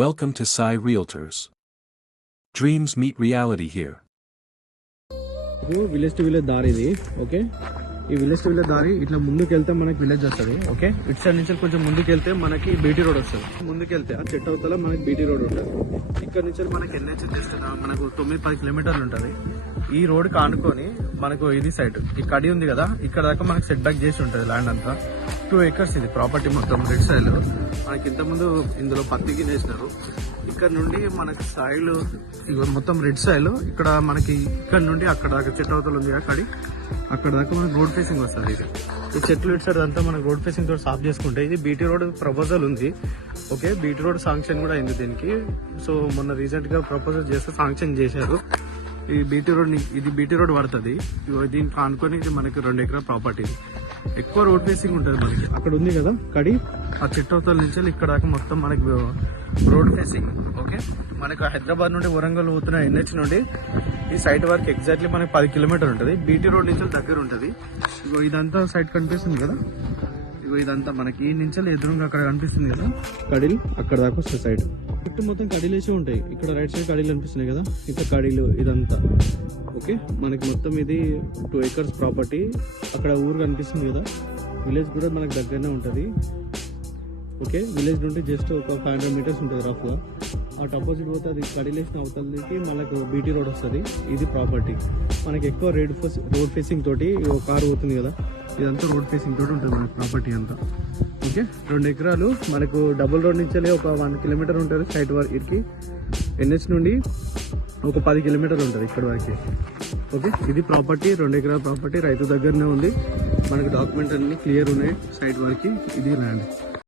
Welcome to Sai Realtors. Dreams meet reality here. Village to village దారి ఇది. Okay, ఈ village to village దారి ఇట్లా ముందుకు వెళ్తే మనకి విలేజ్ వస్తుంది. ఓకే, ఇటు సైడ్ నుంచి కొంచెం ముందుకు వెళ్తే మనకి బీటీ రోడ్ వస్తుంది. ముందుకు వెళ్తే ఆ చెట్టు అవతల మనకి బీటీ రోడ్ ఉంటుంది. ఇక్కడ నుంచి మనకి ఎన్హెచ్ జస్ట్ మనకు 9-10 కిలోమీటర్లు ఉంటుంది. ఈ రోడ్ కానుకొని మనకు ఇది సైడ్ ఈ కడి ఉంది కదా, ఇక్కడ దాకా మనకి సెట్ బ్యాక్ చేసి ఉంటుంది ల్యాండ్ అంతా. 2 acres ఇది ప్రాపర్టీ మొత్తం. రెడ్ సైడ్ మనకి ఇంతకుముందు ఇందులో పత్తికి వేసినారు. ఇక్కడ నుండి మనకి సాయిల్ మొత్తం రెడ్ సాయిల్. ఇక్కడ మనకి ఇక్కడ నుండి అక్కడ దాకా చెట్టు అవతల ఉంది అక్కడి అక్కడ దాకా మనకి రోడ్ ఫేసింగ్ వస్తుంది. ఇది ఈ చెట్లు ఇటు సైడ్ అంతా మనకి రోడ్ ఫేసింగ్ తోటి సాఫ్ చేసుకుంటే ఇది బీటీ రోడ్ ప్రపోజల్ ఉంది. ఓకే, బీటీ రోడ్ శాంక్షన్ కూడా అయింది దీనికి. సో మొన్న రీసెంట్ గా ప్రపోజల్ చేస్తే శాంక్షన్ చేశారు. ఈ బీటీ రోడ్ ఇది బీటీ రోడ్ పడుతుంది. దీనికి అనుకొని ఇది మనకి 2 ఎకరాల ప్రాపర్టీ. ఎక్కువ రోడ్ ఫేసింగ్ ఉంటుంది మనకి. అక్కడ ఉంది కదా కడి, ఆ చిట్టవతల నుంచి ఇక్కడ దాకా మొత్తం మనకి రోడ్ ఫేసింగ్. ఓకే, మనకు హైదరాబాద్ నుండి వరంగల్ పోతున్న ఎన్హెచ్ నుండి ఈ సైట్ వరకు ఎగ్జాక్ట్లీ మనకి 10 కిలోమీటర్ ఉంటుంది. బీటీ రోడ్ నుంచి దగ్గర ఉంటుంది. ఇగో ఇదంతా సైట్ కనిపిస్తుంది కదా, ఇగో ఇదంతా మనకి ఈ నుంచి ఎదురుగా అక్కడ కనిపిస్తుంది కదా కడీలు, అక్కడ దాకా వస్తుంది సైడ్. చుట్టూ మొత్తం కడీలు వేసి ఉంటాయి. ఇక్కడ రైట్ సైడ్ కడీలు కనిపిస్తున్నాయి కదా, ఇక్కడ కడీలు ఇదంతా. ఓకే, మనకి మొత్తం ఇది 2 acres ప్రాపర్టీ. అక్కడ ఊరు కనిపిస్తుంది కదా, విలేజ్ కూడా మనకు దగ్గరనే ఉంటుంది. ఓకే, విలేజ్ నుండి జస్ట్ ఒక 500 meters ఉంటుంది రఫ్గా. అటు అపోజిట్ పోతే అది కడిలేసిన అవతలకి మనకు బీటీ రోడ్ వస్తుంది. ఇది ప్రాపర్టీ మనకి ఎక్కువ రోడ్ ఫేసింగ్ తోటి ఒక కారు పోతుంది కదా, ఇదంతా రోడ్ ఫేసింగ్ తోటి ఉంటుంది మనకి ప్రాపర్టీ అంతా. ఓకే, 2 ఎకరాలు మనకు డబుల్ రోడ్ నుంచి ఒక 1 kilometer ఉంటుంది సైట్ వరకు. ఎన్హెచ్ నుండి ఒక 10 kilometers ఉంటుంది ఇక్కడ వరకు. ఓకే, ఇది ప్రాపర్టీ 2 ఎకరాల ప్రాపర్టీ రైతు దగ్గరనే ఉంది. మనకి డాక్యుమెంట్ అన్ని క్లియర్ ఉన్నాయి సైట్ వరకు. ఇది ల్యాండ్.